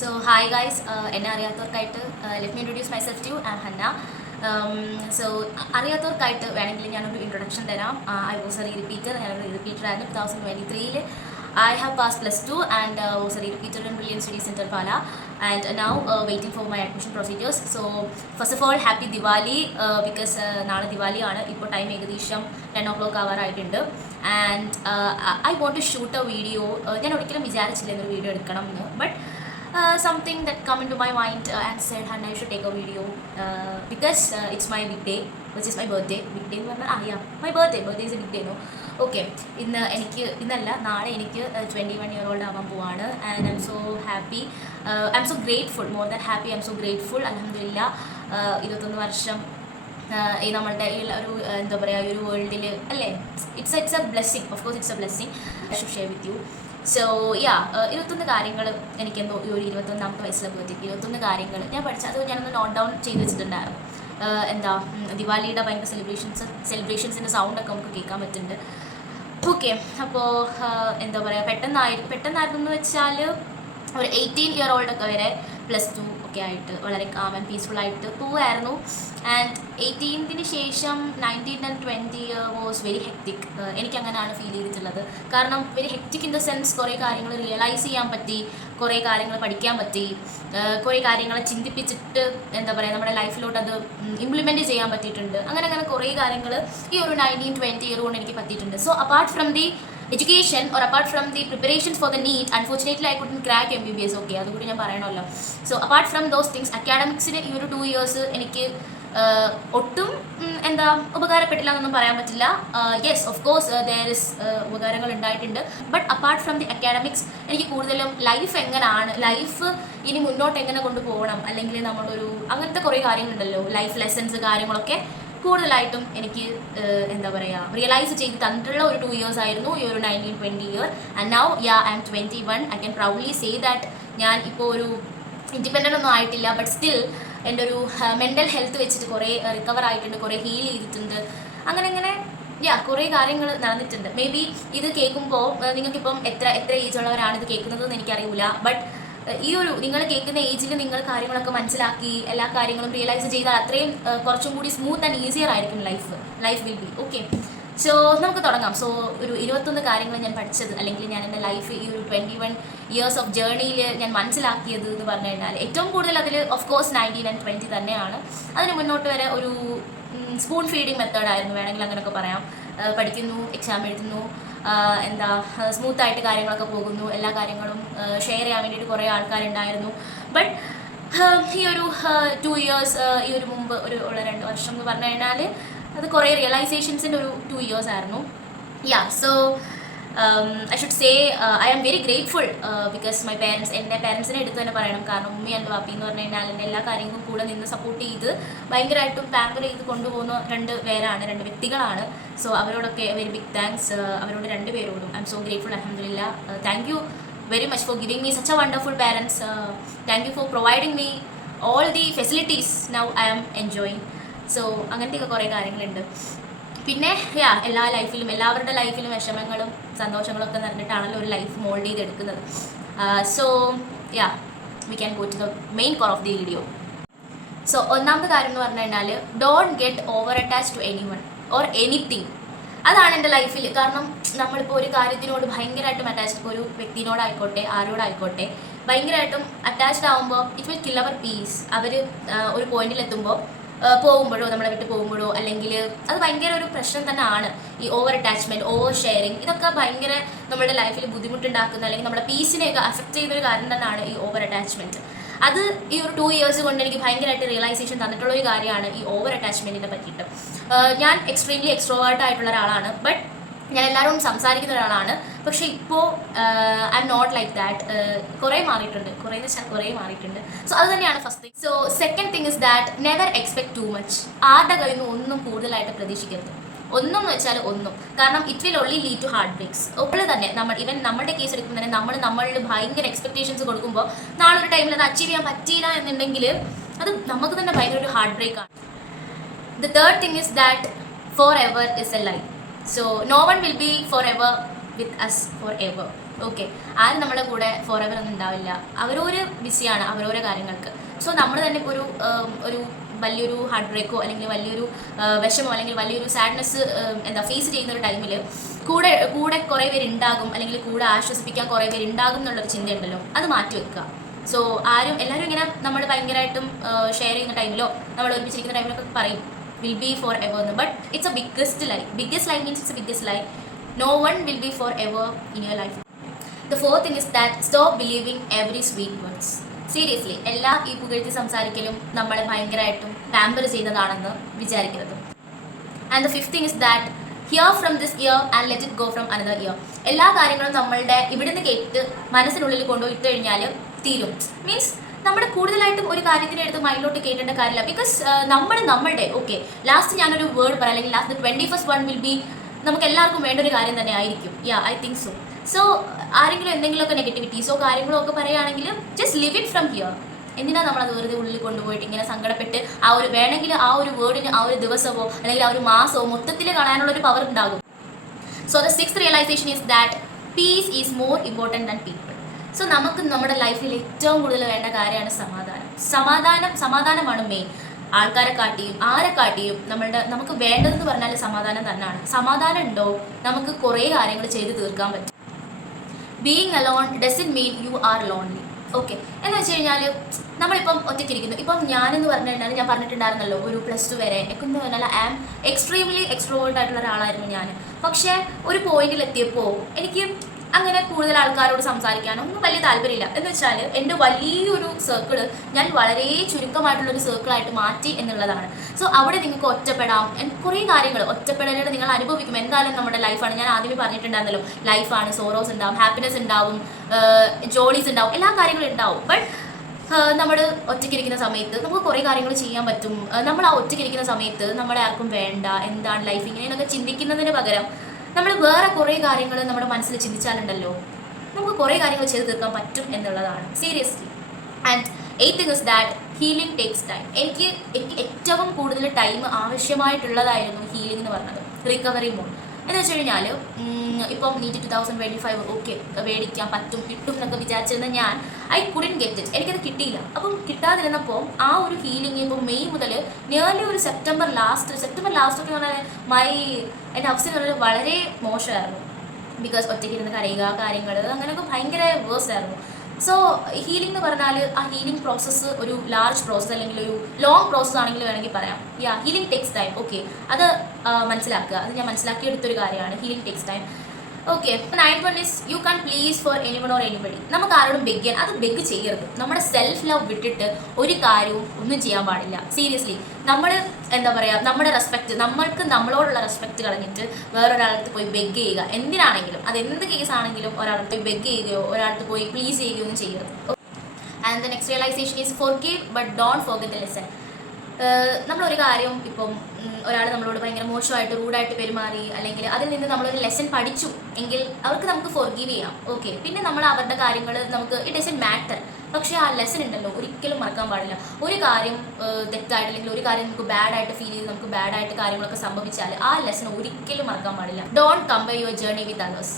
So hi guys, എന്നെ അറിയാത്തവർക്കായിട്ട് let me introduce myself to you. I'm Hanna. So അറിയാത്തവർക്കായിട്ട് വേണമെങ്കിൽ ഞാനൊരു introduction തരാം. I was a repeater. ഞാനൊരു repeater ആയിരുന്നു 2023. I have passed +2 and was a repeater in Brilliant Studies Center Pala, and now waiting for my admission procedures. So first of all, happy Diwali because നാളെ ദിവാലി ആണ്. ഇപ്പോൾ time ഏകദേശം 10 o'clock ആവാറായിട്ടുണ്ട്. And I want to shoot a video. ഞാൻ ഒരിക്കലും വിചാരിച്ചില്ല ഇന്നൊരു video എടുക്കണം എന്ന്, but something that come into my mind and said, Hannah, you should take a video because it's my big day, which is my birthday. Big day എന്ന് പറഞ്ഞാൽ my birthday is a big day, no? Okay, ഇന്നല്ല നാളെ എനിക്ക് 21-year-old ആവാൻ പോവാണ്. And I M so happy, I M so grateful, more than happy, I M so grateful. അൽഹംദുലില്ലാ 21 വർഷം ഈ നമ്മളുടെ ഈ ഒരു എന്താ പറയുക, ഈ ഒരു വേൾഡിൽ അല്ലേ, it's A blessing. Of course it's A blessing. I should share with you. So 21 കാര്യങ്ങൾ എനിക്കെന്തോ ഈ ഒരു 21ാമത്തെ വയസ്സിലെ ബർത്ത്ഡേ 21 കാര്യങ്ങൾ ഞാൻ പഠിച്ച അത് ഞാനൊന്ന് നോട്ട് ഡൗൺ ചെയ്ത് വെച്ചിട്ടുണ്ടായിരുന്നു. എന്താ ദിവാലിയുടെ ഭയങ്കര സെലിബ്രേഷൻസിൻ്റെ സൗണ്ടൊക്കെ നമുക്ക് കേൾക്കാൻ പറ്റുന്നുണ്ട്. ഓക്കെ, അപ്പോൾ എന്താ പറയുക, പെട്ടെന്നായിരുന്നു എന്ന് വെച്ചാൽ ഒരു 18-year-old ഒക്കെ വരെ +2 ഒക്കെ ആയിട്ട് വളരെ കാം ആൻഡ് പീസ്ഫുൾ ആയിട്ട് പോവുമായിരുന്നു. ആൻഡ് 18ന് ശേഷം 19 ആൻഡ് 20 വാസ് വെരി ഹെക്റ്റിക്. എനിക്കങ്ങനെയാണ് ഫീൽ ചെയ്തിട്ടുള്ളത്. കാരണം very hectic in the sense കുറേ കാര്യങ്ങൾ റിയലൈസ് ചെയ്യാൻ പറ്റി, കുറേ കാര്യങ്ങൾ പഠിക്കാൻ പറ്റി, കുറേ കാര്യങ്ങൾ ചിന്തിപ്പിച്ചിട്ട് എന്താ പറയുക നമ്മുടെ ലൈഫിലോട്ട് അത് ഇംപ്ലിമെൻറ്റ് ചെയ്യാൻ പറ്റിയിട്ടുണ്ട്. അങ്ങനെ കുറേ കാര്യങ്ങൾ ഈ ഒരു 19-20 ഇയർ കൊണ്ട് എനിക്ക് പറ്റിയിട്ടുണ്ട്. So apart from the education or apart from the preparations for the NEET, unfortunately I couldn't crack MBBS. Okay, അതുകൂടി ഞാൻ പറയണമല്ലോ. So apart from those things, അക്കാഡമിക്സിന് ഈ ഒരു 2 years എനിക്ക് ഒട്ടും എന്താ ഉപകാരപ്പെട്ടില്ല എന്നൊന്നും പറയാൻ പറ്റില്ല. Yes, of course there is ഉപകാരങ്ങൾ ഉണ്ടായിട്ടുണ്ട്. But apart from the academics എനിക്ക് കൂടുതലും ലൈഫ് എങ്ങനെയാണ്, ലൈഫ് ഇനി മുന്നോട്ട് എങ്ങനെ കൊണ്ടുപോകണം, അല്ലെങ്കിൽ നമ്മളൊരു അങ്ങനത്തെ കുറേ കാര്യങ്ങളുണ്ടല്ലോ, ലൈഫ് ലെസൺസ് കാര്യങ്ങളൊക്കെ കൂടുതലായിട്ടും എനിക്ക് എന്താ പറയുക റിയലൈസ് ചെയ്ത് തന്നിട്ടുള്ള ഒരു 2 years ആയിരുന്നു ഈ ഒരു 19-20 year. And now I am 21. I can proudly say that ഞാൻ ഇപ്പോൾ ഒരു ഇൻഡിപെൻഡൻ്റ് ഒന്നും ആയിട്ടില്ല, ബട്ട് സ്റ്റിൽ എൻ്റെ ഒരു മെൻ്റൽ ഹെൽത്ത് വെച്ചിട്ട് കുറേ റിക്കവർ ആയിട്ടുണ്ട്, കുറേ ഹീൽ ചെയ്തിട്ടുണ്ട്. അങ്ങനെ കുറേ കാര്യങ്ങൾ നടന്നിട്ടുണ്ട്. മേ ബി ഇത് കേൾക്കുമ്പോൾ നിങ്ങൾക്കിപ്പം എത്ര ഏജ് ഉള്ളവരാണ് ഇത് കേൾക്കുന്നതെന്ന് എനിക്കറിയില്ല, ബട്ട് ഈ ഒരു നിങ്ങൾ കേൾക്കുന്ന ഏജിൽ നിങ്ങൾ കാര്യങ്ങളൊക്കെ മനസ്സിലാക്കി എല്ലാ കാര്യങ്ങളും റിയലൈസ് ചെയ്താൽ അത്രയും കുറച്ചും കൂടി സ്മൂത്ത് ആൻഡ് ഈസിയർ ആയിരിക്കും life will be. Okay, so നമുക്ക് തുടങ്ങാം. സോ ഒരു 21 കാര്യങ്ങൾ ഞാൻ പഠിച്ചത്, അല്ലെങ്കിൽ ഞാൻ എൻ്റെ ലൈഫ് ഈ ഒരു 21 years ഓഫ് ജേർണിയിൽ ഞാൻ മനസ്സിലാക്കിയത് എന്ന് പറഞ്ഞു കഴിഞ്ഞാൽ ഏറ്റവും കൂടുതൽ അതിൽ ഓഫ് കോഴ്സ് 19 and 20 തന്നെയാണ്. അതിന് മുന്നോട്ട് വരെ ഒരു സ്പൂൺ ഫീഡിങ് മെത്തേഡായിരുന്നു, വേണമെങ്കിൽ അങ്ങനെയൊക്കെ പറയാം. പഠിക്കുന്നു, എക്സാം എഴുതുന്നു, എന്താ സ്മൂത്തായിട്ട് കാര്യങ്ങളൊക്കെ പോകുന്നു, എല്ലാ കാര്യങ്ങളും ഷെയർ ചെയ്യാൻ വേണ്ടിയിട്ട് കുറേ ആൾക്കാരുണ്ടായിരുന്നു. ബട്ട് ഈ ഒരു 2 years, ഈ ഒരു മുമ്പ് ഉള്ള 2 വർഷം എന്ന് പറഞ്ഞു കഴിഞ്ഞാൽ അത് കുറേ റിയലൈസേഷൻസിൻ്റെ ഒരു 2 years ആയിരുന്നു. So I should say I am very grateful because my parents, എൻ്റെ പേരൻസിനെ എടുത്ത് തന്നെ പറയണം. കാരണം ഉമ്മി ആൻഡ് വാപ്പി എന്ന് പറഞ്ഞു കഴിഞ്ഞാൽ എൻ്റെ എല്ലാ കാര്യങ്ങളും കൂടെ നിന്ന് സപ്പോർട്ട് ചെയ്ത് ഭയങ്കരമായിട്ടും പാമ്പർ ചെയ്ത് കൊണ്ടുപോകുന്ന 2 പേരാണ്, 2 വ്യക്തികളാണ്. സോ അവരോടൊക്കെ വെരി ബിഗ് താങ്ക്സ്. അവരോട് 2 പേരോടും ഐ എം സോ ഗ്രേറ്റ്ഫുൾ. അൽഹംദുലില്ലാ. Thank you very much for giving me such a wonderful parents. Thank you for providing me all the facilities now I am enjoying. So അങ്ങനത്തെയൊക്കെ കുറേ കാര്യങ്ങളുണ്ട്. പിന്നെ എല്ലാവരുടെ ലൈഫിലും വിഷമങ്ങളും സന്തോഷങ്ങളും ഒക്കെ നിറഞ്ഞിട്ടാണല്ലോ ഒരു ലൈഫ് മോൾഡ് ചെയ്തെടുക്കുന്നത്. So we can go to the main core of the video. So ഒന്നാമത്തെ കാര്യം എന്ന് പറഞ്ഞു കഴിഞ്ഞാൽ don't get over attach to anyone or anything. അതാണ് എൻ്റെ ലൈഫിൽ. കാരണം നമ്മളിപ്പോൾ ഒരു കാര്യത്തിനോട് ഭയങ്കരമായിട്ടും അറ്റാച്ച്ഡ്, ഇപ്പോൾ ഒരു വ്യക്തിനോടായിക്കോട്ടെ ആരോടായിക്കോട്ടെ ഭയങ്കരമായിട്ടും അറ്റാച്ച്ഡ് ആകുമ്പോൾ it will kill our peace. അവർ ഒരു പോയിന്റിലെത്തുമ്പോൾ പോകുമ്പോഴോ നമ്മളെ വിട്ട് പോകുമ്പോഴോ അല്ലെങ്കിൽ അത് ഭയങ്കര ഒരു പ്രശ്നം തന്നെയാണ്. ഈ ഓവർ അറ്റാച്ച്മെൻറ്റ്, ഓവർ ഷെയറിങ്, ഇതൊക്കെ ഭയങ്കര നമ്മുടെ ലൈഫിൽ ബുദ്ധിമുട്ടുണ്ടാക്കുന്ന അല്ലെങ്കിൽ നമ്മുടെ പീസിനെയൊക്കെ അഫക്റ്റ് ചെയ്യുന്നൊരു കാര്യം തന്നെയാണ് ഈ ഓവർ അറ്റാച്ച്മെൻറ്റ്. അത് ഈ ഒരു 2 years കൊണ്ട് എനിക്ക് ഭയങ്കരമായിട്ട് റിയലൈസേഷൻ തന്നിട്ടുള്ള ഒരു കാര്യമാണ് ഈ ഓവർ അറ്റാച്ച്മെൻറ്റിനെ പറ്റിയിട്ട്. ഞാൻ എക്സ്ട്രീംലി എക്സ്ട്രോവേർട്ട് ആയിട്ടുള്ള ഒരാളാണ്, ബട്ട് ഞാൻ എല്ലാവരും സംസാരിക്കുന്ന ഒരാളാണ്. പക്ഷേ ഇപ്പോൾ I am not like that. കുറേ മാറിയിട്ടുണ്ട്. സോ അത് തന്നെയാണ് first thing. So second thing is that never expect too much. ആരുടെ കയ്യിൽ നിന്ന് ഒന്നും കൂടുതലായിട്ട് പ്രതീക്ഷിക്കരുത്. ഒന്നും എന്ന് വെച്ചാൽ ഒന്നും. കാരണം it will only lead to heart breaks. അപ്പോൾ തന്നെ നമ്മളുടെ കേസ് എടുക്കുമ്പോൾ തന്നെ നമ്മളിൽ ഭയങ്കര എക്സ്പെക്ടേഷൻസ് കൊടുക്കുമ്പോൾ നാളെ ഒരു ടൈമിൽ അത് അച്ചീവ് ചെയ്യാൻ പറ്റിയില്ല എന്നുണ്ടെങ്കിൽ അത് നമുക്ക് തന്നെ ഭയങ്കര ഒരു ഹാർട്ട് ബ്രേക്ക് ആണ്. The third thing is that forever is a lie. So no one will be forever with us forever. Okay. ആരും നമ്മുടെ കൂടെ ഫോർ എവർ ഒന്നും ഉണ്ടാവില്ല. അവരോര് ബിസിയാണ് അവരോരോ കാര്യങ്ങൾക്ക്. സോ നമ്മൾ തന്നെ ഇപ്പോൾ ഒരു വലിയൊരു ഹാർട്ട് ബ്രേക്കോ അല്ലെങ്കിൽ വലിയൊരു വിഷമോ അല്ലെങ്കിൽ വലിയൊരു സാഡ്നെസ് ഫേസ് ചെയ്യുന്ന ഒരു ടൈമിൽ കൂടെ കൂടെ കുറേ പേരുണ്ടാകും, അല്ലെങ്കിൽ കൂടെ ആശ്വസിപ്പിക്കാൻ കുറേ പേരുണ്ടാകും എന്നുള്ളൊരു ചിന്തയുണ്ടല്ലോ, അത് മാറ്റി വെക്കുക. സോ എല്ലാവരും ഇങ്ങനെ നമ്മൾ ഭയങ്കരമായിട്ടും ഷെയർ ചെയ്യുന്ന ടൈമിലോ നമ്മൾ ഒരുമിച്ചിരിക്കുന്ന ടൈമിലൊക്കെ പറയും വിൽ ബി ഫോർ എവർ എന്ന്. But it's a biggest lie. Biggest lie means it's a biggest lie. No one will be forever in your life. The fourth thing is that stop believing every sweet words. Seriously എല്ലാ ഈ പുകഴ്ത്തി സംസാരിക്കലും നമ്മളെ ഭയങ്കരമായിട്ടും pamper ചെയ്യുന്നതാണെന്ന് വിചാരിക്കരുത്. And the fifth thing is that here from this year and let it go from another year. എല്ലാ കാര്യങ്ങളും നമ്മളുടെ ഇവിടുന്ന് കേട്ട് മനസ്സിനുള്ളിൽ കൊണ്ടുപോയി ഇട്ട് കഴിഞ്ഞാൽ തീരും. മീൻസ് നമ്മുടെ കൂടുതലായിട്ടും ഒരു കാര്യത്തിനെ എടുത്ത് മൈൻഡിലോട്ട് കേട്ടേണ്ട കാര്യമില്ല. ബിക്കോസ് നമ്മളുടെ ഓക്കെ ലാസ്റ്റ് ഞാനൊരു വേർഡ് പറയാം, അല്ലെങ്കിൽ last 21st one will B നമുക്ക് എല്ലാവർക്കും വേണ്ട ഒരു കാര്യം തന്നെ ആയിരിക്കും. I think so. സോ ആരെങ്കിലും എന്തെങ്കിലുമൊക്കെ നെഗറ്റിവിറ്റീസോ കാര്യങ്ങളോ ഒക്കെ പറയുകയാണെങ്കിൽ just live it from here. എന്തിനാണ് നമ്മളത് വെറുതെ ഉള്ളിൽ കൊണ്ടുപോയിട്ട് ഇങ്ങനെ സങ്കടപ്പെട്ട് വേണമെങ്കിൽ ആ ഒരു വേർഡിന് ആ ഒരു ദിവസമോ അല്ലെങ്കിൽ ആ ഒരു മാസമോ മൊത്തത്തിൽ കളയാനുള്ളൊരു പവർ ഉണ്ടാകും. So the sixth realisation is that peace is more important than people. So നമുക്ക് നമ്മുടെ ലൈഫിൽ ഏറ്റവും കൂടുതൽ വേണ്ട കാര്യമാണ് സമാധാനമാണ് മെയിൻ. ആൾക്കാരെക്കാട്ടിയും ആരെക്കാട്ടിയും നമുക്ക് വേണ്ടതെന്ന് പറഞ്ഞാൽ സമാധാനം തന്നെയാണ്. സമാധാനം ഉണ്ടോ നമുക്ക് കുറേ കാര്യങ്ങൾ ചെയ്ത് തീർക്കാൻ പറ്റും. Being alone doesn't mean you are lonely. Okay, എന്ന് വെച്ച് കഴിഞ്ഞാൽ നമ്മളിപ്പം ഒറ്റയ്ക്കിരിക്കുന്നു. ഇപ്പം ഞാനെന്ന് പറഞ്ഞു കഴിഞ്ഞാൽ ഞാൻ പറഞ്ഞിട്ടുണ്ടായിരുന്നല്ലോ ഒരു +2 വരെ എന്ന് പറഞ്ഞാൽ ഐ ആം എക്സ്ട്രീംലി എക്സ്ട്രോവേർട്ട് ആയിട്ടുള്ള ഒരാളായിരുന്നു ഞാൻ. പക്ഷേ ഒരു പോയിന്റിലെത്തിയപ്പോൾ എനിക്ക് അങ്ങനെ കൂടുതൽ ആൾക്കാരോട് സംസാരിക്കാനൊന്നും വലിയ താല്പര്യമില്ല. എന്ന് വെച്ചാൽ എൻ്റെ വലിയൊരു സർക്കിള് ഞാൻ വളരെ ചുരുക്കമായിട്ടുള്ളൊരു സർക്കിളായിട്ട് മാറ്റി എന്നുള്ളതാണ്. സോ അവിടെ നിങ്ങൾക്ക് ഒറ്റപ്പെടാം. കുറേ കാര്യങ്ങൾ ഒറ്റപ്പെടലുകൾ നിങ്ങൾ അനുഭവിക്കും. എന്തായാലും നമ്മുടെ ലൈഫാണ്. ഞാൻ ആദ്യമേ പറഞ്ഞിട്ടുണ്ടായിരുന്നല്ലോ, ലൈഫാണ്. സോറോസ് ഉണ്ടാവും, ഹാപ്പിനെസ് ഉണ്ടാവും, ജോളീസ് ഉണ്ടാവും, എല്ലാ കാര്യങ്ങളും ഉണ്ടാവും. ബട്ട് നമ്മൾ ഒറ്റയ്ക്കിരിക്കുന്ന സമയത്ത് നമുക്ക് കുറേ കാര്യങ്ങൾ ചെയ്യാൻ പറ്റും. നമ്മൾ ആ ഒറ്റയ്ക്കിരിക്കുന്ന സമയത്ത് നമ്മളെ ആർക്കും വേണ്ട, എന്താണ് ലൈഫ് ഇങ്ങനെയൊക്കെ ചിന്തിക്കുന്നതിന് പകരം നമ്മൾ വേറെ കുറേ കാര്യങ്ങൾ നമ്മുടെ മനസ്സിൽ ചിന്തിച്ചാലുണ്ടല്ലോ നമുക്ക് കുറേ കാര്യങ്ങൾ ചെയ്ത് തീർക്കാൻ പറ്റും എന്നുള്ളതാണ് seriously. And eighth thing is that healing takes time. എനിക്ക് ഏറ്റവും കൂടുതൽ ടൈം ആവശ്യമായിട്ടുള്ളതായിരുന്നു ഹീലിംഗ് എന്ന് പറഞ്ഞത്, റിക്കവറി മോഡ്. എന്ന് വെച്ച് കഴിഞ്ഞാൽ ഇപ്പം നീറ്റ് 2025 ഓക്കെ മേടിക്കാൻ പറ്റും കിട്ടും എന്നൊക്കെ വിചാരിച്ചിരുന്ന ഞാൻ ഐ കുഡിൻ ഗെറ്റ് ഇറ്റ്. എനിക്കത് കിട്ടിയില്ല. അപ്പം കിട്ടാതിരുന്നപ്പോൾ ആ ഒരു ഹീലിംഗ് ഇപ്പം മെയ് മുതൽ നിയർലി ഒരു സെപ്റ്റംബർ ലാസ്റ്റ് ഒക്കെ പറഞ്ഞാൽ എൻ്റെ അവസ്ഥ എന്ന് പറഞ്ഞാൽ വളരെ മോശമായിരുന്നു. ബിക്കോസ് ഒറ്റയ്ക്കിരുന്ന് കരയുക കാര്യങ്ങൾ അങ്ങനെയൊക്കെ ഭയങ്കര വേഴ്സ് ആയിരുന്നു. സോ ഹീലിംഗ് എന്ന് പറഞ്ഞാൽ ആ ഹീലിംഗ് പ്രോസസ്സ് ഒരു ലാർജ് പ്രോസസ്സ് അല്ലെങ്കിൽ ഒരു ലോങ് പ്രോസസ്സ് ആണെങ്കിൽ വേണമെങ്കിൽ പറയാം. Healing takes time. ഓക്കെ, അത് മനസ്സിലാക്കുക. അത് ഞാൻ മനസ്സിലാക്കിയെടുത്തൊരു കാര്യമാണ്. Healing takes time. Okay, 9th one is you can please for anyone or anybody. നമുക്ക് ആരോടും ബെഗ് ചെയ്യാൻ, അത് ബെഗ് ചെയ്യരുത്. നമ്മുടെ സെൽഫ് ലവ് വിട്ടിട്ട് ഒരു കാര്യവും ഒന്നും ചെയ്യാൻ പാടില്ല. സീരിയസ്ലി നമ്മൾ എന്താ പറയുക, നമ്മുടെ റെസ്പെക്റ്റ്, നമ്മൾക്ക് നമ്മളോടുള്ള റെസ്പെക്റ്റ് കളഞ്ഞിട്ട് വേറൊരാളടുത്ത് പോയി ബെഗ് ചെയ്യുക. എന്തിനാണെങ്കിലും, അത് എന്ത് കേസ് ആണെങ്കിലും ഒരാളടുത്ത് പോയി ബെഗ് ചെയ്യുകയോ ഒരാളടുത്ത് പോയി പ്ലീസ് ചെയ്യുകയോ ഒന്നും ചെയ്യരുത്. And the next realisation is forgive but don't forget the lesson. നമ്മളൊരു കാര്യം ഇപ്പം ഒരാൾ നമ്മളോട് ഭയങ്കര മോശമായിട്ട് റൂഡായിട്ട് പെരുമാറി അല്ലെങ്കിൽ അതിൽ നിന്ന് നമ്മളൊരു ലെസൺ പഠിച്ചു എങ്കിൽ നമുക്ക് ഫോർഗീവ് ചെയ്യാം. ഓക്കെ, പിന്നെ നമ്മൾ അവരുടെ കാര്യങ്ങൾ ഇറ്റ് ഡസൻറ്റ് മാറ്റർ. പക്ഷേ ആ ലെസൺ ഉണ്ടല്ലോ ഒരിക്കലും മറക്കാൻ പാടില്ല. ഒരു കാര്യം തെറ്റായിട്ട് അല്ലെങ്കിൽ ഒരു കാര്യം നമുക്ക് ബാഡായിട്ട് ഫീൽ ചെയ്ത് നമുക്ക് ബാഡായിട്ട് കാര്യങ്ങളൊക്കെ സംഭവിച്ചാൽ ആ ലെസൺ ഒരിക്കലും മറക്കാൻ പാടില്ല. Don't compare your journey with others.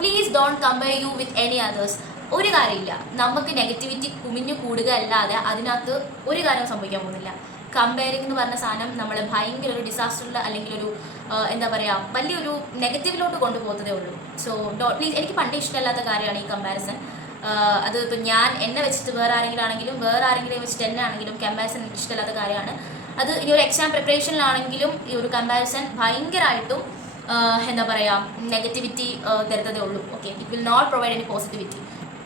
Please don't compare you with any others. ഒരു കാര്യമില്ല, നമുക്ക് നെഗറ്റിവിറ്റി കുമിഞ്ഞു കൂടുക അല്ലാതെ അതിനകത്ത് ഒരു കാര്യവും സംഭവിക്കാൻ പോകുന്നില്ല. കമ്പയറിംഗ് എന്ന് പറഞ്ഞ സാധനം നമ്മളെ ഭയങ്കര ഒരു ഡിസാസ്റ്ററിൽ അല്ലെങ്കിൽ ഒരു എന്താ പറയുക വലിയൊരു നെഗറ്റീവിലോട്ട് കൊണ്ടുപോകുന്നതേ ഉള്ളൂ. സോ പ്ലീസ്, എനിക്ക് പണ്ടേ ഇഷ്ടമല്ലാത്ത കാര്യമാണ് ഈ കമ്പാരിസൺ. അത് ഇപ്പം ഞാൻ എന്നെ വെച്ചിട്ട് വേറെ ആരെങ്കിലും വെച്ചിട്ട് എന്നെ ആണെങ്കിലും കമ്പാരിസൺ എനിക്ക് ഇഷ്ടമല്ലാത്ത കാര്യമാണ്. അത് ഇനി ഒരു എക്സാം പ്രിപ്പറേഷനിലാണെങ്കിലും ഈ ഒരു കമ്പാരിസൺ ഭയങ്കരമായിട്ടും എന്താ പറയുക നെഗറ്റിവിറ്റി തരുത്തതേ ഉള്ളൂ. Okay, it will not provide any positivity.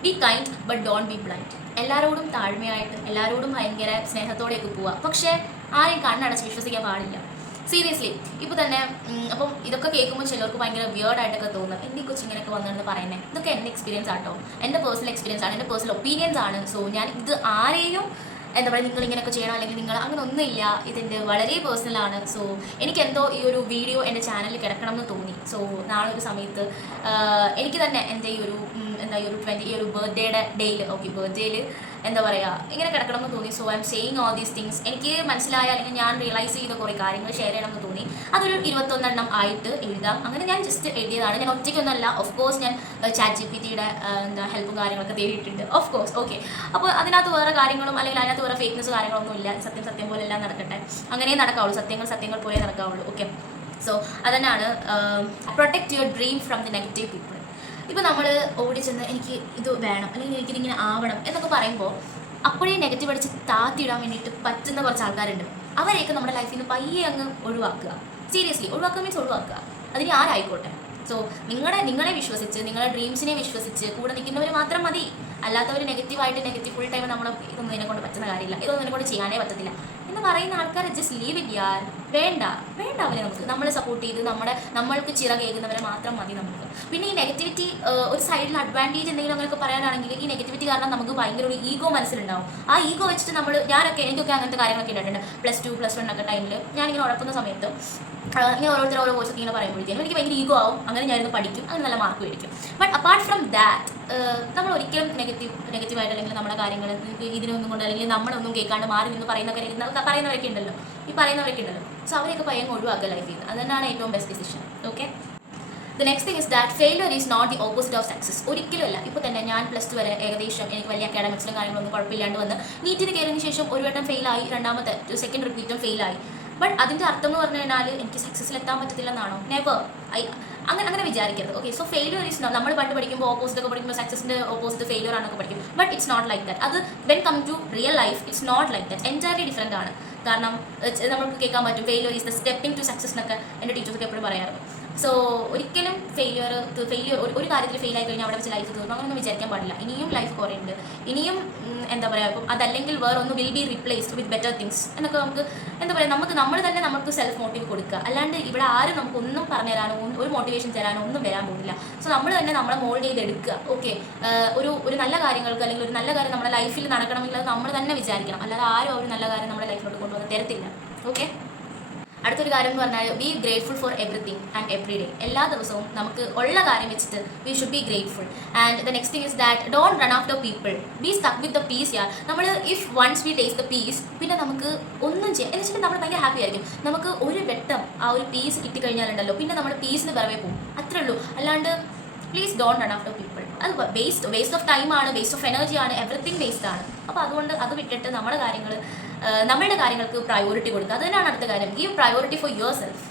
Be kind but don't be blind. എല്ലാവരോടും താഴ്മയായിട്ട് എല്ലാവരോടും ഭയങ്കര സ്നേഹത്തോടെയൊക്കെ പോവുക. പക്ഷേ ആരെയും കണ്ണടച്ച് വിശ്വസിക്കാൻ പാടില്ല. സീരിയസ്ലി. ഇപ്പോൾ തന്നെ അപ്പം ഇതൊക്കെ കേൾക്കുമ്പോൾ ചിലർക്ക് ഭയങ്കര വിയേർഡായിട്ടൊക്കെ തോന്നും. എൻ്റെ കൊച്ചിങ്ങനെയൊക്കെ വന്നിരുന്ന് പറയുന്നത് ഇതൊക്കെ എൻ്റെ എക്സ്പീരിയൻസ് ആട്ടോ, എൻ്റെ പേഴ്സണൽ എക്സ്പീരിയൻസ് ആണ്, എൻ്റെ പേഴ്സണൽ ഒപ്പീനിയൻസ് ആണ്. സോ ഞാൻ ഇത് ആരെയും എന്താ പറയുക നിങ്ങളിങ്ങനെയൊക്കെ ചെയ്യണം അല്ലെങ്കിൽ നിങ്ങൾ അങ്ങനെ ഒന്നുമില്ല, ഇതിൻ്റെ വളരെ പേഴ്സണലാണ്. സോ എനിക്കെന്തോ ഈ ഒരു വീഡിയോ എൻ്റെ ചാനലിൽ കിടക്കണം എന്ന് തോന്നി. സോ നാളെ ഒരു സമയത്ത് എനിക്ക് തന്നെ എൻ്റെ ഈ ഒരു ബർത്ത്ഡേയുടെ ഡേയിൽ ബർത്ത്ഡേയിൽ എന്താ പറയുക ഇങ്ങനെ കിടക്കണമെന്ന് തോന്നി. So I M saying all these things. എനിക്ക് മനസ്സിലായ അല്ലെങ്കിൽ ഞാൻ റിയലൈസ് ചെയ്ത കുറേ കാര്യങ്ങൾ ഷെയർ ചെയ്യണമെന്ന് തോന്നി. അതൊരു 21 ആയിട്ട് എഴുതാം. അങ്ങനെ ഞാൻ ജസ്റ്റ് എഴുതിയതാണ്. ഞാൻ ഒറ്റയ്ക്കൊന്നുമല്ല. ഓഫ് കോഴ്സ് ഞാൻ ChatGPTയുടെ എന്താ ഹെൽപ്പും കാര്യങ്ങളൊക്കെ തേടിയിട്ടുണ്ട്. Of course okay. അപ്പോൾ അതിനകത്ത് വേറെ കാര്യങ്ങളും അല്ലെങ്കിൽ അതിനകത്ത് വേറെ ഫേക്ക്നെസ് കാര്യങ്ങളൊന്നും ഇല്ല. സത്യം പോലെ എല്ലാം നടക്കട്ടെ. അങ്ങനെ നടക്കാവുള്ളൂ. സത്യങ്ങൾ പോലെ നടക്കാവുള്ളൂ. ഓക്കെ. സോ അതന്നാണ് protect your dream from the negative people. ഇപ്പോൾ നമ്മൾ ഓടിച്ചെന്ന് എനിക്ക് ഇത് വേണം അല്ലെങ്കിൽ എനിക്കിതിങ്ങനെ ആവണം എന്നൊക്കെ പറയുമ്പോൾ അപ്പോഴേ നെഗറ്റീവ് അടിച്ച് താത്തിയിടാൻ വേണ്ടിയിട്ട് പറ്റുന്ന കുറച്ച് ആൾക്കാരുണ്ട്. അവരെയൊക്കെ നമ്മുടെ ലൈഫിൽ നിന്ന് പയ്യെ അങ്ങ് ഒഴിവാക്കുക. സീരിയസ്ലി ഒഴിവാക്കുക മീൻസ് ഒഴിവാക്കുക. അതിന് ആരായിക്കോട്ടെ. സോ നിങ്ങളെ വിശ്വസിച്ച് നിങ്ങളുടെ ഡ്രീംസിനെ വിശ്വസിച്ച് കൂടെ നിൽക്കുന്നവർ മാത്രം മതി. അല്ലാത്തവർ നെഗറ്റീവ് ഫുൾ ടൈം നമ്മൾ ഇതൊന്നും ഇതിനെക്കൊണ്ട് പറ്റുന്ന കാര്യമില്ല, ഇതൊന്നും ഇതിനെക്കൊണ്ട് ചെയ്യാനേ പറ്റത്തില്ല എന്ന് പറയുന്ന ആൾക്കാരെ ജസ്റ്റ് ലീവ് ഇറ്റ് യാർ. വേണ്ട അവരെ നമ്മളെ സപ്പോർട്ട് ചെയ്ത് നമ്മൾക്ക് ചിറകേകുന്നവരെ മാത്രം മതി നമുക്ക്. പിന്നെ ഈ നെഗറ്റിവിറ്റി ഒരു സൈഡിൽ അഡ്വാൻറ്റേജ് എന്തെങ്കിലും അങ്ങനെയൊക്കെ പറയാനാണെങ്കിൽ ഈ നെഗറ്റിവിറ്റി കാരണം നമുക്ക് ഭയങ്കര ഒരു ഈഗോ മനസ്സിലുണ്ടാവും. ആ ഈഗോ വെച്ചിട്ട് എനിക്കൊക്കെ അങ്ങനത്തെ കാര്യങ്ങളൊക്കെ ഉണ്ടായിട്ടുണ്ട്. +2 +1 ഒക്കെ ടൈമിൽ ഞാനിങ്ങനെ ഉഴക്കുന്ന സമയത്ത് ഇങ്ങനെ ഓരോ കോഴ്സൊക്കെ ഇങ്ങനെ പറയുമ്പോഴത്തേക്കും എനിക്ക് ഭയങ്കര ഈഗോ ആവും. അങ്ങനെ ഞാനിന്ന് പഠിക്കും, അങ്ങനെ നല്ല മാർക്ക് മേടിക്കും. ബട്ട് അപ്പാർട്ട് ഫ്രം ദാറ്റ് നമ്മൾ ഒരിക്കലും നെഗറ്റീവായിട്ട് അല്ലെങ്കിൽ നമ്മുടെ കാര്യങ്ങൾ ഇതിനൊന്നും കൊണ്ട് അല്ലെങ്കിൽ നമ്മളൊന്നും കേൾക്കാണ്ട് മാറി നിന്ന് പറയുന്നവരൊക്കെ ഉണ്ടല്ലോ. സോ അവരെയൊക്കെ ഭയം ഒഴിവാക്കുക ലൈഫിൽ നിന്ന്. അത് തന്നെയാണ് ഏറ്റവും best decision. Okay. The next thing is that failure is not the opposite of success. ഒരിക്കലും അല്ല. ഇപ്പോൾ തന്നെ ഞാൻ +2 വരെ ഏകദേശം എനിക്ക് വലിയ അക്കാഡമിക്സിലും കാര്യങ്ങളൊന്നും കുഴപ്പമില്ലാണ്ട് വന്ന് നീറ്റിന് കയറിയതിന് ശേഷം ഒരു വട്ടം ഫെയിലായി, സെക്കൻഡ് റിപ്പീറ്റും ഫെയിലായി. ബട്ട് അതിൻ്റെ അർത്ഥം എന്ന് പറഞ്ഞു കഴിഞ്ഞാൽ എനിക്ക് സക്സസ്സിലെത്താൻ പറ്റത്തില്ലെന്നാണോ? നെവർ. അങ്ങനെ വിചാരിക്കരുത്. Okay. So failure is not, നമ്മൾ പണ്ട് പഠിക്കുമ്പോൾ ഓപ്പോസിറ്റ് ഒക്കെ പഠിക്കുമ്പോൾ സക്സസിൻ്റെ ഓപ്പോസിറ്റ് ഫെയിലിയർ ആണൊക്കെ പഠിക്കും. But it's not like that. അത് when come to real life it's not like that. Entirely different ആണ്. കാരണം നമുക്ക് കേൾക്കാൻ പറ്റും failure is the stepping to success എന്നൊക്കെ എൻ്റെ ടീച്ചേഴ്സൊക്കെ എപ്പോഴും പറയാറുണ്ട്. സോ ഒരിക്കലും ഫെയിലിയർ ഒരു കാര്യത്തിൽ ഫെയിൽ ആയി കഴിഞ്ഞാൽ അവിടെ വെച്ച് ലൈഫ് തീർന്നു അങ്ങനെയൊന്നും വിചാരിക്കാൻ പാടില്ല. ഇനിയും ലൈഫ് കുറേ ഉണ്ട്. ഇനിയും എന്താ പറയുക, ഇപ്പം അതല്ലെങ്കിൽ വേറെ ഒന്ന് will be replaced with better things എന്നൊക്കെ നമുക്ക് എന്താ പറയുക, നമ്മൾ തന്നെ നമുക്ക് സെൽഫ് മോട്ടിവേറ്റ് കൊടുക്കുക. അല്ലാണ്ട് ഇവിടെ ആരും നമുക്കൊന്നും പറഞ്ഞു തരാനോ ഒരു മോട്ടിവേഷൻ തരാനോ ഒന്നും വരാൻ പോകുന്നില്ല. സോ നമ്മൾ തന്നെ നമ്മളെ മോൾഡ് ചെയ്തെടുക്കുക. ഓക്കെ. ഒരു നല്ല കാര്യങ്ങൾക്ക് അല്ലെങ്കിൽ ഒരു നല്ല കാര്യം നമ്മുടെ ലൈഫിൽ നടക്കണമെങ്കിൽ അത് നമ്മൾ തന്നെ വിചാരിക്കണം. അല്ലാതെ ആരും ഒരു നല്ല കാര്യം നമ്മുടെ ലൈഫിലോട്ട് കൊണ്ടുവന്ന് തരത്തില്ല. ഓക്കെ. അടുത്തൊരു കാര്യം എന്ന് പറഞ്ഞാൽ be grateful for everything and every day. എല്ലാ ദിവസവും നമുക്ക് ഉള്ള കാര്യം വെച്ചിട്ട് we should be grateful. And the next thing is that don't run after people, be stuck with the peace. നമ്മൾ if once we taste the peace പിന്നെ നമുക്ക് ഒന്നും ചെയ്യാം എന്ന് വെച്ചിട്ട് നമ്മൾ ഭയങ്കര ഹാപ്പി ആയിരിക്കും. നമുക്ക് ഒരു വെട്ടം ആ ഒരു പീസ് കിട്ടിക്കഴിഞ്ഞാലുണ്ടല്ലോ പിന്നെ നമ്മൾ പീസിന് പിറവേ പോകും. അത്രേ ഉള്ളൂ. അല്ലാണ്ട് please don't run after people. അത് വേസ്റ്റ് ഓഫ് ടൈമാണ്, വേസ്റ്റ് ഓഫ് എനർജിയാണ്, എവറിത്തിങ് വേസ്റ്റ് ആണ്. അപ്പോൾ അതുകൊണ്ട് അത് വിട്ടിട്ട് നമ്മളുടെ കാര്യങ്ങൾക്ക് പ്രയോറിറ്റി കൊടുക്കുക. അത് തന്നെയാണ് അടുത്ത കാര്യം. Give priority for your self.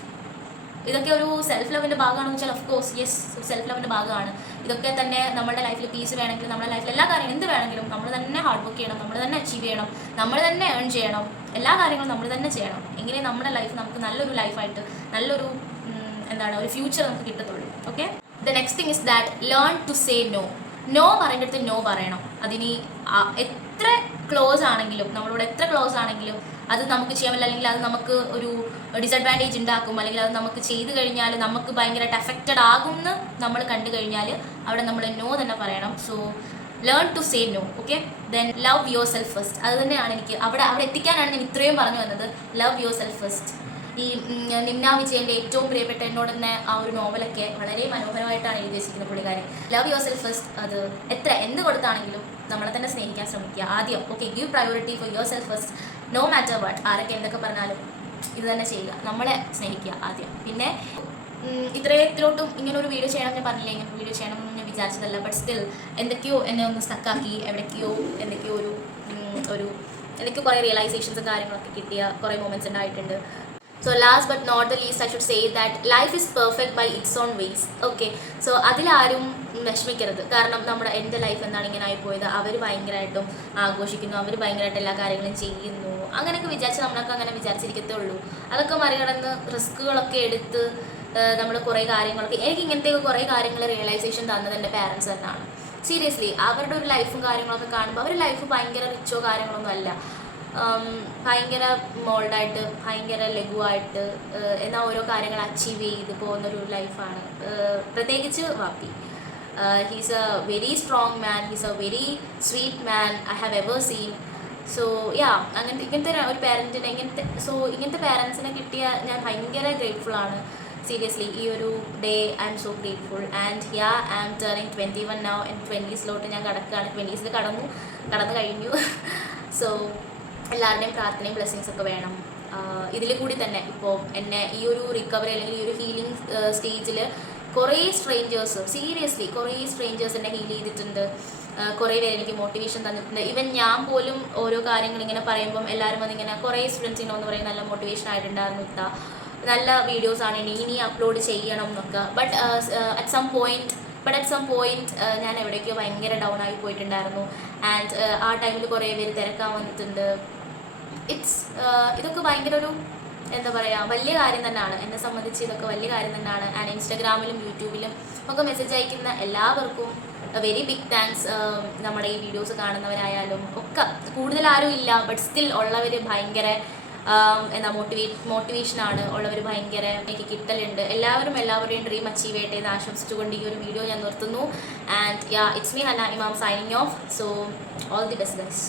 ഇതൊക്കെ ഒരു സെൽഫ് ലവിൻ്റെ ഭാഗമാണെന്ന് വെച്ചാൽ ഓഫ് കോഴ്സ് യെസ്, സെൽഫ് ലവിൻ്റെ ഭാഗമാണ്. ഇതൊക്കെ തന്നെ നമ്മുടെ ലൈഫിൽ പീസ് വേണമെങ്കിലും നമ്മുടെ ലൈഫിൽ എല്ലാ കാര്യങ്ങളും എന്ത് വേണമെങ്കിലും നമ്മൾ തന്നെ ഹാർഡ് വർക്ക് ചെയ്യണം, നമ്മൾ തന്നെ അച്ചീവ് ചെയ്യണം, നമ്മൾ തന്നെ ഏൺ ചെയ്യണം. എല്ലാ കാര്യങ്ങളും നമ്മൾ തന്നെ ചെയ്യണം. എങ്കിലേ നമ്മുടെ ലൈഫ് നമുക്ക് നല്ലൊരു ലൈഫായിട്ട് നല്ലൊരു ഒരു ഫ്യൂച്ചർ നമുക്ക് കിട്ടത്തുള്ളൂ. Okay. The next thing is that learn to say no പറയേണ്ടടുത്ത് നോ പറയണം. അതിന് എത്ര ക്ലോസ് ആണെങ്കിലും നമ്മളോട് എത്ര ക്ലോസ് ആണെങ്കിലും അത് നമുക്ക് ചെയ്യാൻ പറ്റില്ല, അല്ലെങ്കിൽ അത് നമുക്ക് ഒരു ഡിസഡ്വാൻറ്റേജ് ഉണ്ടാക്കും, അല്ലെങ്കിൽ അത് നമുക്ക് ചെയ്ത് കഴിഞ്ഞാൽ നമുക്ക് ഭയങ്കരമായിട്ട് അഫക്റ്റഡ് ആകും എന്ന് നമ്മൾ കണ്ടു കഴിഞ്ഞാൽ അവിടെ നമ്മൾ നോ തന്നെ പറയണം. So learn to say no. Okay. Then love yourself first. അത് തന്നെയാണ് എനിക്ക് അവിടെ എത്തിക്കാനാണ് ഞാൻ ഇത്രയും പറഞ്ഞു വന്നത്. Love yourself first. ഈ നിമ്ന വിജയൻ്റെ ഏറ്റവും പ്രിയപ്പെട്ട എന്നോട് തന്നെ ആ ഒരു നോവലൊക്കെ വളരെ മനോഹരമായിട്ടാണ് എഴുതി വെച്ചിരിക്കുന്നത് പുള്ളിക്കാരൻ. Love yourself first. അത് എന്ത് കൊടുത്താണെങ്കിലും നമ്മളെ തന്നെ സ്നേഹിക്കാൻ ശ്രമിക്കുക ആദ്യം. Okay. Give priority for yourself first. No matter what, ആരൊക്കെ എന്തൊക്കെ പറഞ്ഞാലും ഇത് തന്നെ ചെയ്യുക. നമ്മളെ സ്നേഹിക്കുക ആദ്യം. പിന്നെ ഇത്രയത്തിലോട്ടും ഇങ്ങനൊരു വീഡിയോ ചെയ്യണം ഞാൻ പറഞ്ഞില്ല, ഇങ്ങനെ വീഡിയോ ചെയ്യണമെന്ന് ഞാൻ വിചാരിച്ചതല്ല. ബട്ട് സ്റ്റിൽ എന്തൊക്കെയോ എന്നെ ഒന്ന് സ്റ്റക്കാക്കി, എന്തൊക്കെയോ കുറേ റിയലൈസേഷൻസും കാര്യങ്ങളൊക്കെ കിട്ടിയ കുറേ മൊമെൻറ്റ്സ് ഉണ്ടായിട്ടുണ്ട്. So last but not the least I should say that life is perfect by its own ways. Okay. So അതിലാരും വിഷമിക്കരുത്. കാരണം എൻ്റെ ലൈഫ് എന്താണ് ഇങ്ങനെ ആയിപ്പോയത്, അവർ ഭയങ്കരമായിട്ടും ആഘോഷിക്കുന്നു, അവർ ഭയങ്കരമായിട്ട് എല്ലാ കാര്യങ്ങളും ചെയ്യുന്നു, അങ്ങനെയൊക്കെ വിചാരിച്ച് നമ്മളൊക്കെ അങ്ങനെ വിചാരിച്ചിരിക്കത്തേ ഉള്ളൂ. അതൊക്കെ മറികടന്ന് റിസ്കുകളൊക്കെ എടുത്ത് നമ്മൾ കുറേ കാര്യങ്ങളൊക്കെ എനിക്ക് ഇങ്ങനത്തെയൊക്കെ കുറേ കാര്യങ്ങൾ റിയലൈസേഷൻ തന്നത് എൻ്റെ പാരൻസ് തന്നെയാണ്. സീരിയസ്ലി അവരുടെ ഒരു ലൈഫും കാര്യങ്ങളൊക്കെ കാണുമ്പോൾ അവരുടെ ലൈഫ് ഭയങ്കര റിച്ചോ കാര്യങ്ങളൊന്നും അല്ല, ഭയങ്കര മോൾഡായിട്ട് ഭയങ്കര ലഘുവായിട്ട് എന്നാൽ ഓരോ കാര്യങ്ങൾ അച്ചീവ് ചെയ്ത് പോകുന്നൊരു ലൈഫാണ്. പ്രത്യേകിച്ച് വാപ്പി. He's a very strong man, he's a very sweet man I have ever seen. So ഇങ്ങനത്തെ ഒരു പാരൻറ്റിനെ ഇങ്ങനത്തെ പാരൻസിനെ കിട്ടിയ ഞാൻ ഭയങ്കര ഗ്രേറ്റ്ഫുള്ളാണ്. സീരിയസ്ലി ഈ ഒരു day I M so grateful and yeah I am turning 21 now and 20s ഞാൻ കടക്കുകയാണ്. 20s കടന്നു കഴിഞ്ഞു. സോ എല്ലാവരുടെയും പ്രാർത്ഥനയും ബ്ലെസ്സിങ്സ് ഒക്കെ വേണം. ഇതിൽ കൂടി തന്നെ ഇപ്പോൾ എന്നെ ഈ ഒരു റിക്കവറി അല്ലെങ്കിൽ ഈ ഒരു ഹീലിംഗ് സ്റ്റേജിൽ കുറേ സ്ട്രേഞ്ചേഴ്സ്, സീരിയസ്ലി കുറേ സ്ട്രേഞ്ചേഴ്സ് എന്നെ ഹീൽ ചെയ്തിട്ടുണ്ട്. കുറേ പേര് എനിക്ക് മോട്ടിവേഷൻ തന്നിട്ടുണ്ട്. ഈവൻ ഞാൻ പോലും ഓരോ കാര്യങ്ങൾ ഇങ്ങനെ പറയുമ്പം എല്ലാവരും വന്നിങ്ങനെ കുറേ സ്റ്റുഡൻസ് ഇങ്ങനെ പറയും നല്ല മോട്ടിവേഷൻ ആയിട്ടുണ്ടായിരുന്നു ഇത്ത, നല്ല വീഡിയോസാണ് ഇനി അപ്ലോഡ് ചെയ്യണം എന്നൊക്കെ. ബട്ട് അറ്റ് സം പോയിന്റ് ഞാൻ എവിടേക്കോ ഭയങ്കര ഡൗൺ ആയി പോയിട്ടുണ്ടായിരുന്നു. ആൻഡ് ആ ടൈമിൽ കുറേ പേര് തിരക്കാൻ വന്നിട്ടുണ്ട്. ഇതൊക്കെ ഭയങ്കര ഒരു എന്താ പറയുക വലിയ കാര്യം തന്നെയാണ്. എന്നെ സംബന്ധിച്ച് ഇതൊക്കെ വലിയ കാര്യം തന്നെയാണ്. ആൻഡ് ഇൻസ്റ്റാഗ്രാമിലും യൂട്യൂബിലും ഒക്കെ മെസ്സേജ് അയക്കുന്ന എല്ലാവർക്കും വെരി ബിഗ് താങ്ക്സ്. നമ്മുടെ ഈ വീഡിയോസ് കാണുന്നവരായാലും ഒക്കെ കൂടുതൽ ആരും ഇല്ല, ബട്ട് സ്റ്റിൽ ഉള്ളവർ ഭയങ്കര എന്താ മോട്ടിവേഷനാണ് ഉള്ളവർ, ഭയങ്കര എനിക്ക് കിട്ടലുണ്ട്. എല്ലാവരുടെയും ഡ്രീം അച്ചീവ് ചെയ്യട്ടെ എന്ന് ആശംസിച്ചുകൊണ്ട് ഈ ഒരു വീഡിയോ ഞാൻ നിർത്തുന്നു. And yeah, it's me Hanna Imam signing off. So all the best guys.